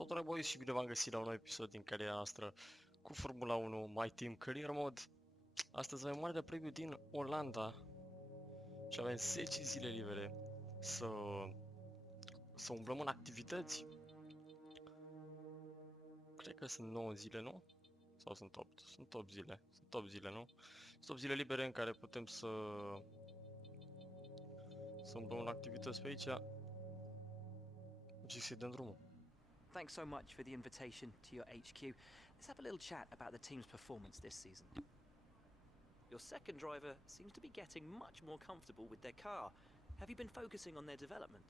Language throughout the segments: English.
Salutare boys și bine v-am găsit la un nou episod din cariera noastră cu Formula 1 My Team Career Mode. Astăzi avem mare de premiu din Olanda și avem 10 zile libere să umblăm în activități. Cred că sunt 9 zile, nu? Sau sunt 8? Sunt 8 zile. Sunt 8 zile, nu? Sunt 8 zile libere în care putem să umblăm în activități pe aici și să-i dăm drumul. Thanks so much for the invitation to your HQ. Let's have a little chat about the team's performance this season. Your second driver seems to be getting much more comfortable with their car. Have you been focusing on their development?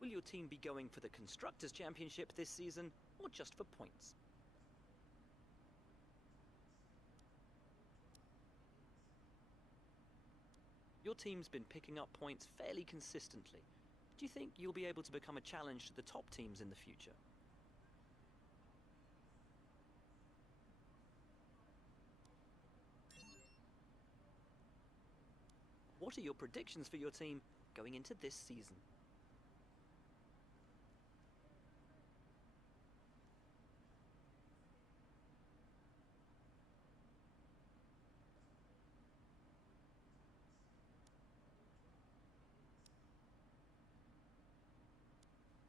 Will your team be going for the Constructors' Championship this season, or just for points? Your team's been picking up points fairly consistently. Do you think you'll be able to become a challenge to the top teams in the future? What are your predictions for your team going into this season?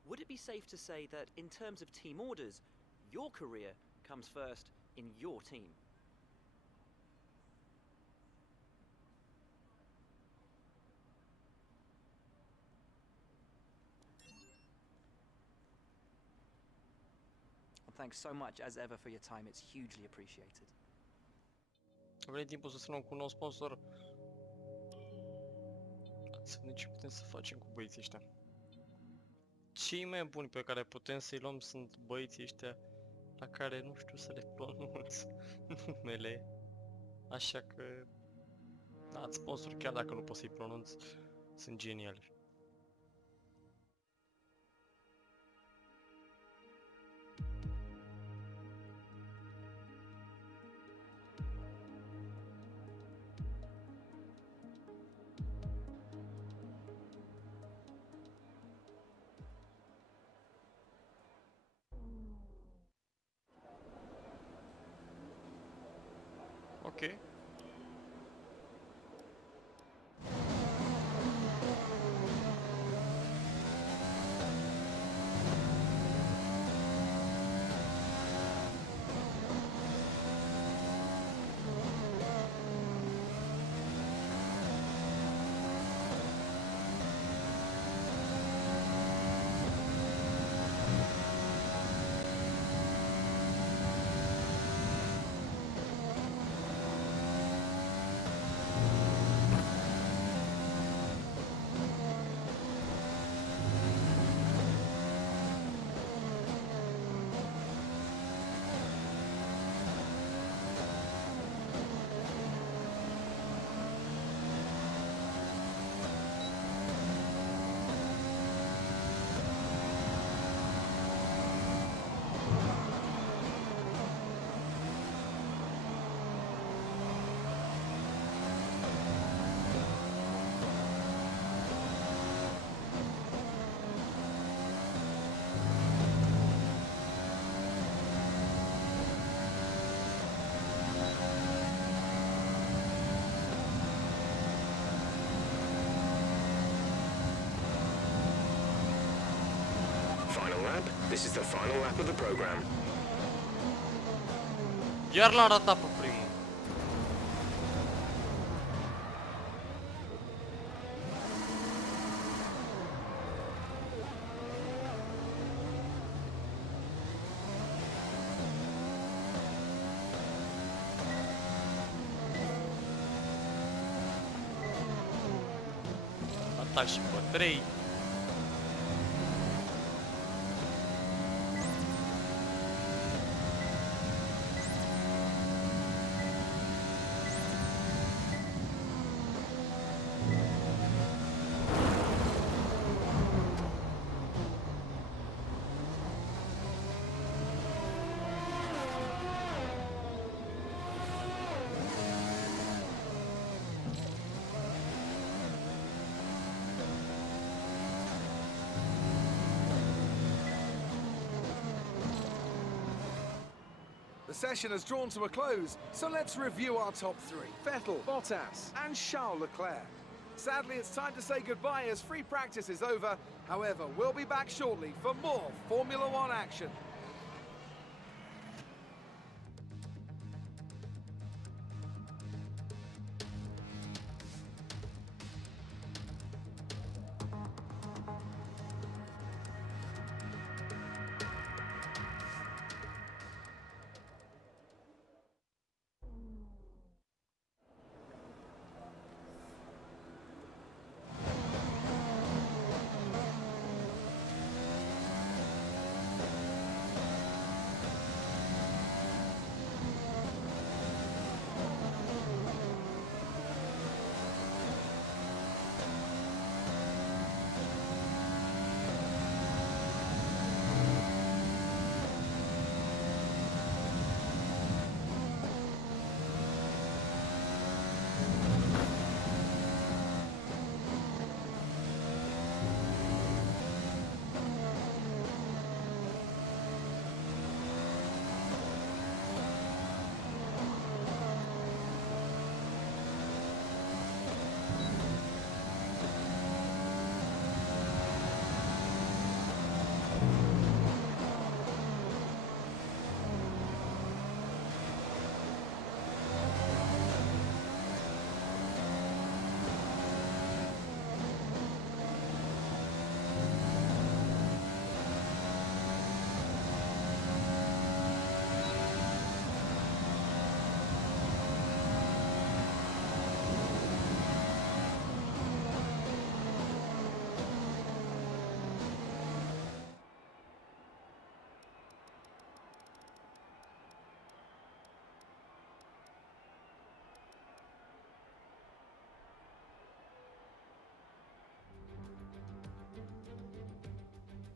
Would it be safe to say that, in terms of team orders, your career comes first in your team? Well, thanks so much, as ever, for your time. It's hugely appreciated. A venit timpul să sunăm cu un nou sponsor. Să vedem ce putem să facem cu băieții ăștia. Cei mai buni pe care putem să-i luăm sunt băieții ăștia la care nu știu să le pronunț numele. Așa că dați sponsor chiar dacă nu pot să-i pronunț, sunt geniali. Ok. This is the final lap of the program. Iar l-am ratat pe primul. Ratat și pe 3. The session has drawn to a close, so let's review our top three. Vettel, Bottas and Charles Leclerc. Sadly, it's time to say goodbye as free practice is over. However, we'll be back shortly for more Formula One action.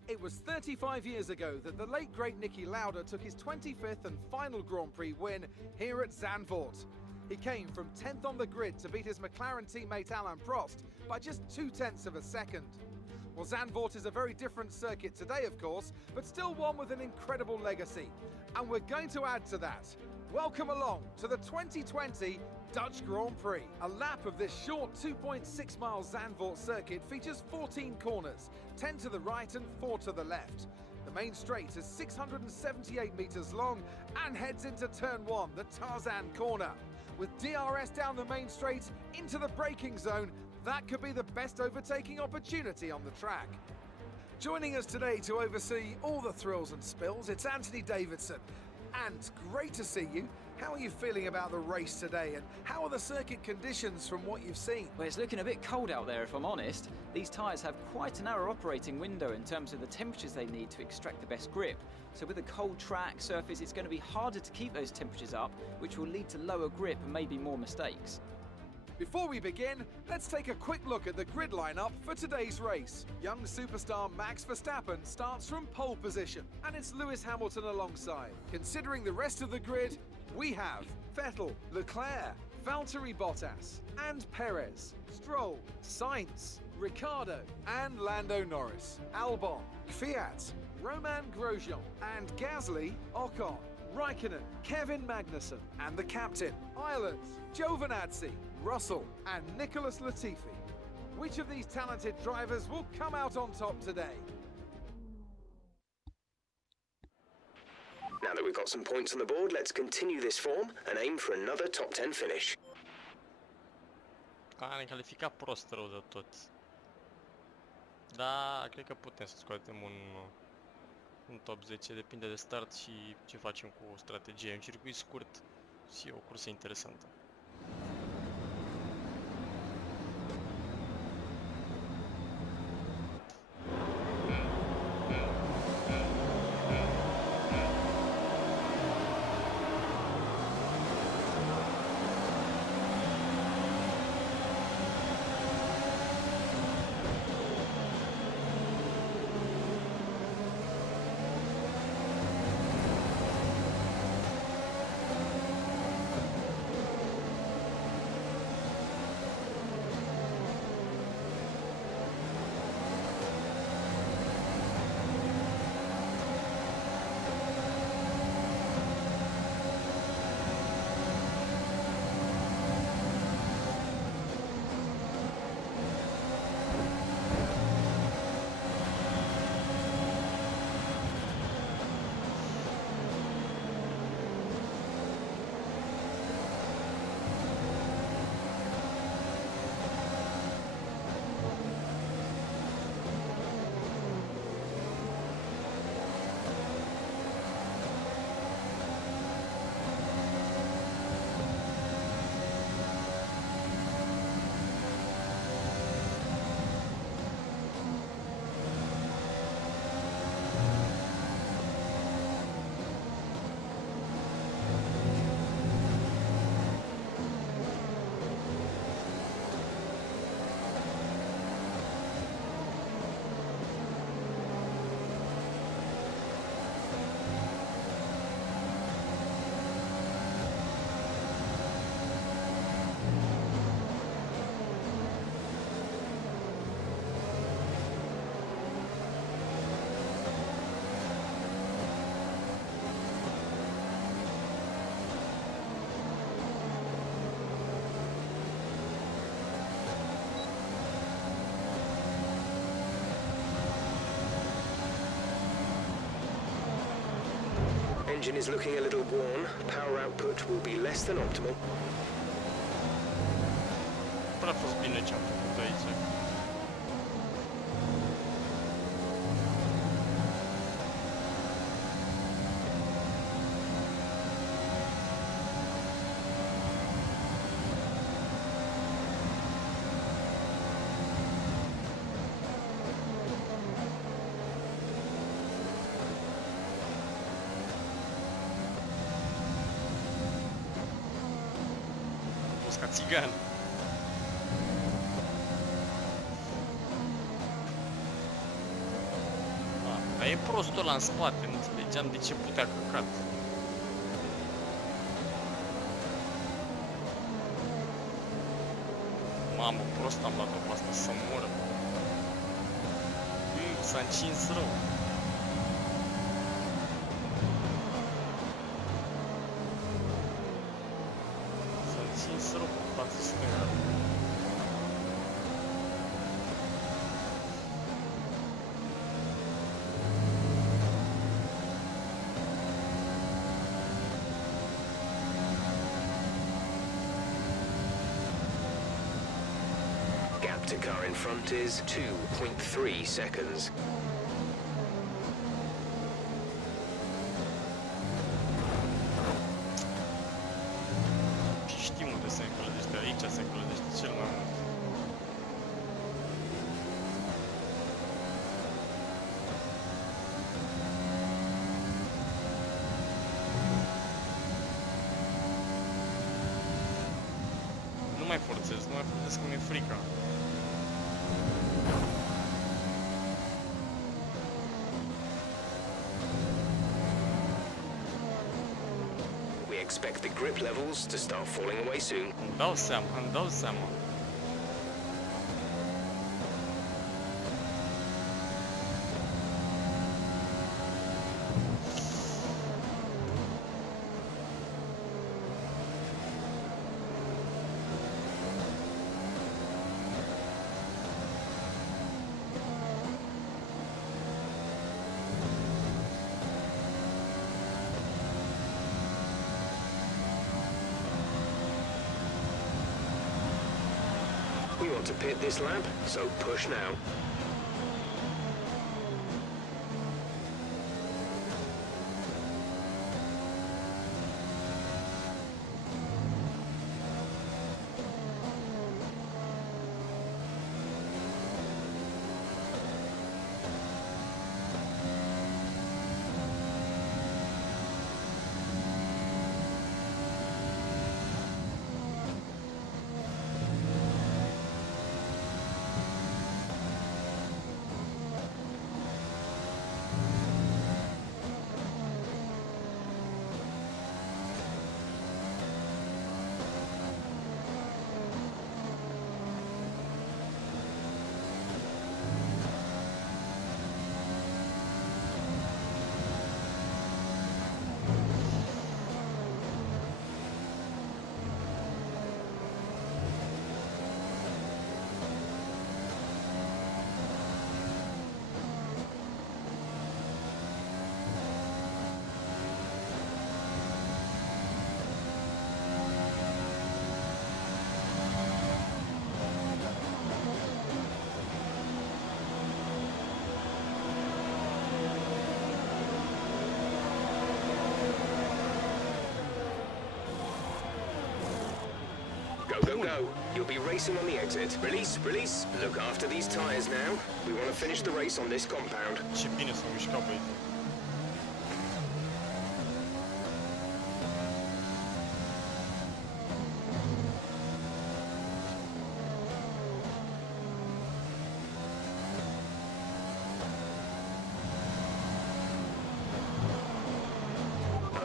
It was 35 years ago that the late great Niki Lauda took his 25th and final Grand Prix win here at Zandvoort. He came from 10th on the grid to beat his McLaren teammate Alain Prost by just 0.2 of a second. Well, Zandvoort is a very different circuit today, of course, but still one with an incredible legacy. And we're going to add to that. Welcome along to the 2020 Dutch Grand Prix. A lap of this short 2.6 mile Zandvoort circuit features 14 corners, 10 to the right and 4 to the left. The main straight is 678 metres long and heads into turn 1, the Tarzan corner. With DRS down the main straight into the braking zone, that could be the best overtaking opportunity on the track. Joining us today to oversee all the thrills and spills, it's Anthony Davidson. And great to see you. How are you feeling about the race today, and how are the circuit conditions from what you've seen? Well, it's looking a bit cold out there, if I'm honest. These tyres have quite a narrow operating window in terms of the temperatures they need to extract the best grip. So with a cold track surface, it's going to be harder to keep those temperatures up, which will lead to lower grip and maybe more mistakes. Before we begin, let's take a quick look at the grid lineup for today's race. Young superstar Max Verstappen starts from pole position, and it's Lewis Hamilton alongside. Considering the rest of the grid, we have Vettel, Leclerc, Valtteri Bottas, and Perez, Stroll, Sainz, Ricciardo, and Lando Norris, Albon, Kvyat, Romain Grosjean, and Gasly, Ocon, Raikkonen, Kevin Magnussen, and the captain, Ireland, Giovinazzi, Russell, and Nicholas Latifi. Which of these talented drivers will come out on top today? Now that we've got some points on the board, let's continue this form and aim for another top 10 finish. Ne calificat prost rău de tot. Da, cred că putem să scoatem un top 10, depinde de start și ce facem cu strategie. Un circuit scurt și o cursă interesantă. engine is looking a little worn. Power output will be less than optimal. Prea a fost bine ce am făcut aici. Am fost ca țigan. Dar e prostul ăla în spate, nu înțelegeam de ce putea căcat. Mamă, prost am luat-o pe asta să mură. S-a încins rău. S-a încins rău pe față stânga. Gap to car in front is 2.3 seconds. Știm unde se încălzește, aici se încălzește cel mai mult. Nu mai forțez, nu mai forțez că mi-e frică. We expect the grip levels to start falling away soon. Îmi dau seama, îmi dau seama. We want to pit this lap, so push now. Go, go, go. You'll be racing on the exit. Release, release. Look after these tires now. We want to finish the race on this compound. Ce bine s-au mișcat băieții.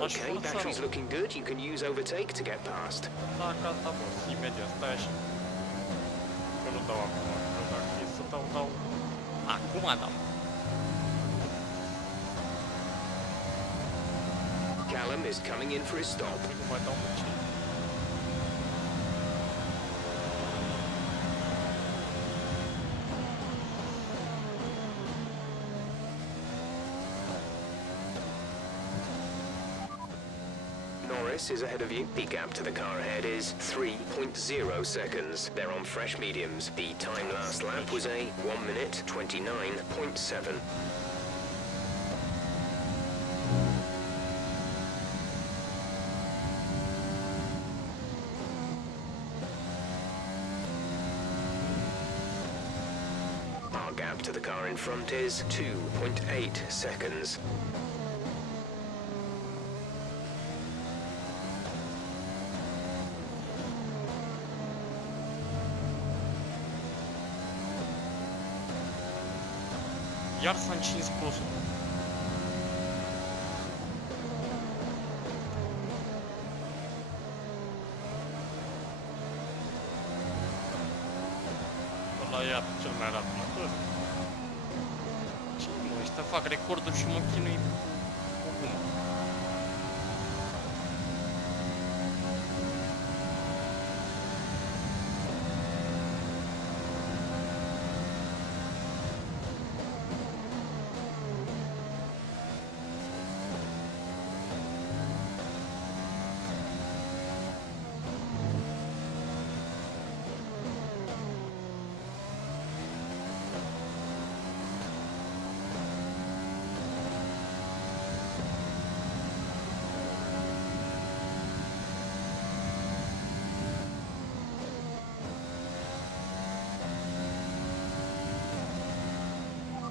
Okay, battery's looking good. You can use overtake to get past. Da, gata, boss. Imediat, stai așa. Eu nu dau acum, că dacă e să dau... Acum dau. Callum is coming in for his stop. Nu mai dau muncii. Norris is ahead of you. The gap to the car ahead is 3.0 seconds. They're on fresh mediums. The time last lap was a 1 minute 29.7. Our gap to the car in front is 2.8 seconds. Iar s-a încins postul. Ăla iar cel mai rapid. Ce mă, ăștia fac recorduri și mă chinui cu gumă.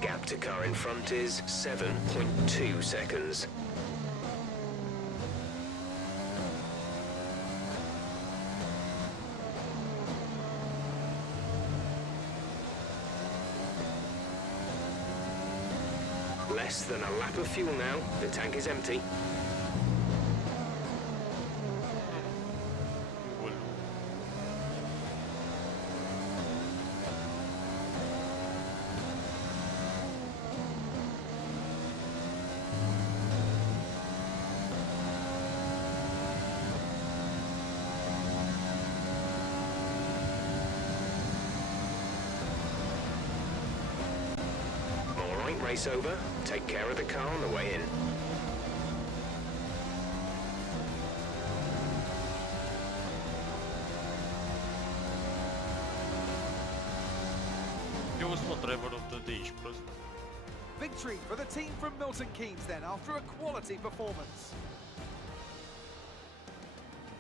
Gap to car in front is 7.2 seconds. Less than a lap of fuel now. The tank is empty. Race over. Take care of the car on the way in. Eu sunt driver of the day și prost. Victory for the team from Milton Keynes then, after a quality performance.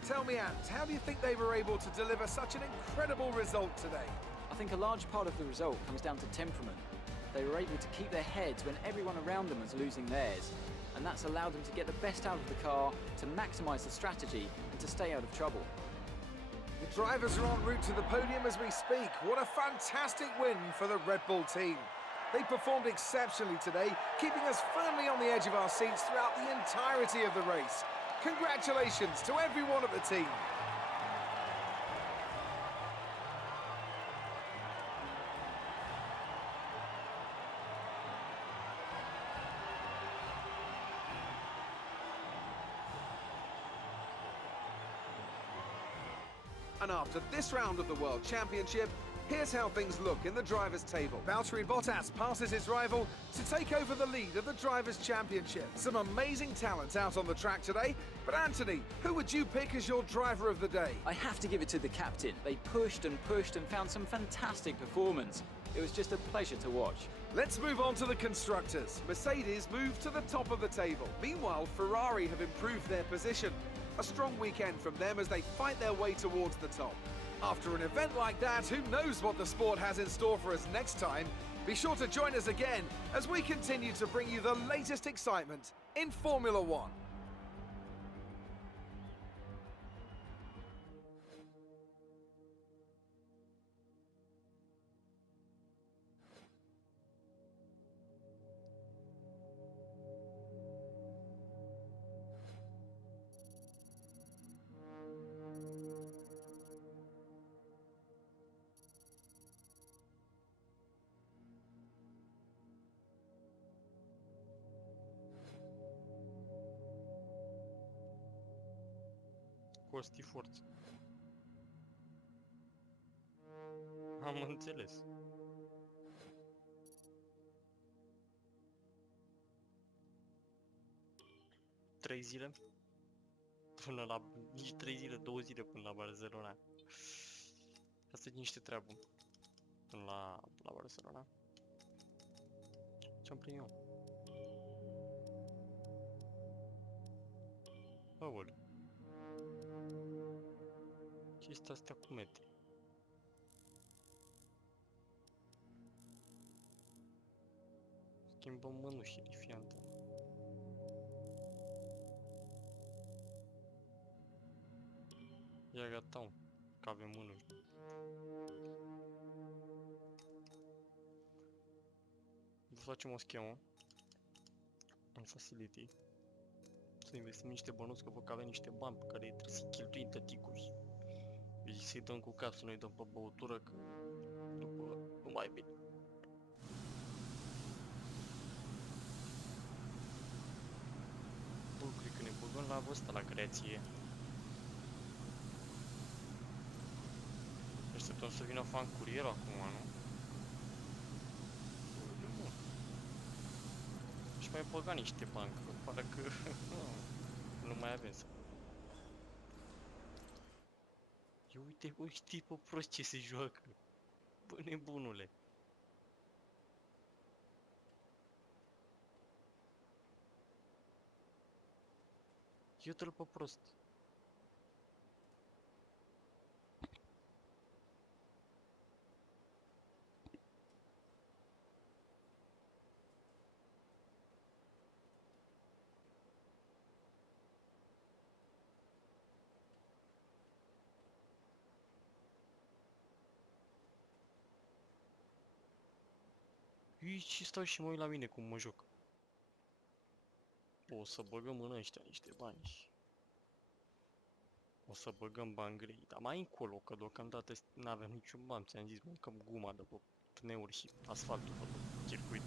Tell me, Ant, how do you think they were able to deliver such an incredible result today? I think a large part of the result comes down to temperament. They were able to keep their heads when everyone around them was losing theirs, and that's allowed them to get the best out of the car, to maximise the strategy, and to stay out of trouble. The drivers are en route to the podium as we speak. What a fantastic win for the Red Bull team. They performed exceptionally today, keeping us firmly on the edge of our seats throughout the entirety of the race. Congratulations to everyone at the team. And after this round of the World Championship, here's how things look in the Drivers' Table. Valtteri Bottas passes his rival to take over the lead of the Drivers' Championship. Some amazing talent out on the track today, but Anthony, who would you pick as your driver of the day? I have to give it to the captain. They pushed and pushed and found some fantastic performance. It was just a pleasure to watch. Let's move on to the constructors. Mercedes moved to the top of the table. Meanwhile, Ferrari have improved their position. A strong weekend from them as they fight their way towards the top. After an event like that, who knows what the sport has in store for us next time? Be sure to join us again as we continue to bring you the latest excitement in Formula One. Costi forță. Am înțeles. Trei zile? până la... nici 3 zile, 2 zile până la Barcelona. Asta e niște treabă. Până la Barcelona. Ce-am plin eu? Aoleu. Ce este astea cu metri? Schimbăm mânușile, fiantă. Ia gata, mă, că avem mânuși. Să facem o schemă în Facility. Să investim niște bănuți, că văd că avem niște bani pe care trebuie să-i cheltuim tăticuși. Deci să-i dăm cu cap, să nu-i dăm pe băutură, că după nu mai e bine. Bă, cred că ne băgăm la vârsta la creație. Așteptăm să vină fan curierul acum, nu? Nu. Și mai băga niște bani, că pare că nu mai avem să... Ia uite, uite pe prost ce se joacă. Bă, nebunule. Iată-l pe prost. Ui, și stau și mă uit la mine cum mă joc. O să băgăm în ăștia niște bani. O să băgăm bani grei, dar mai încolo, că deocamdată n-avem niciun ban, ți-am zis, mâncăm guma de pe pneuri și asfaltul de pe circuit.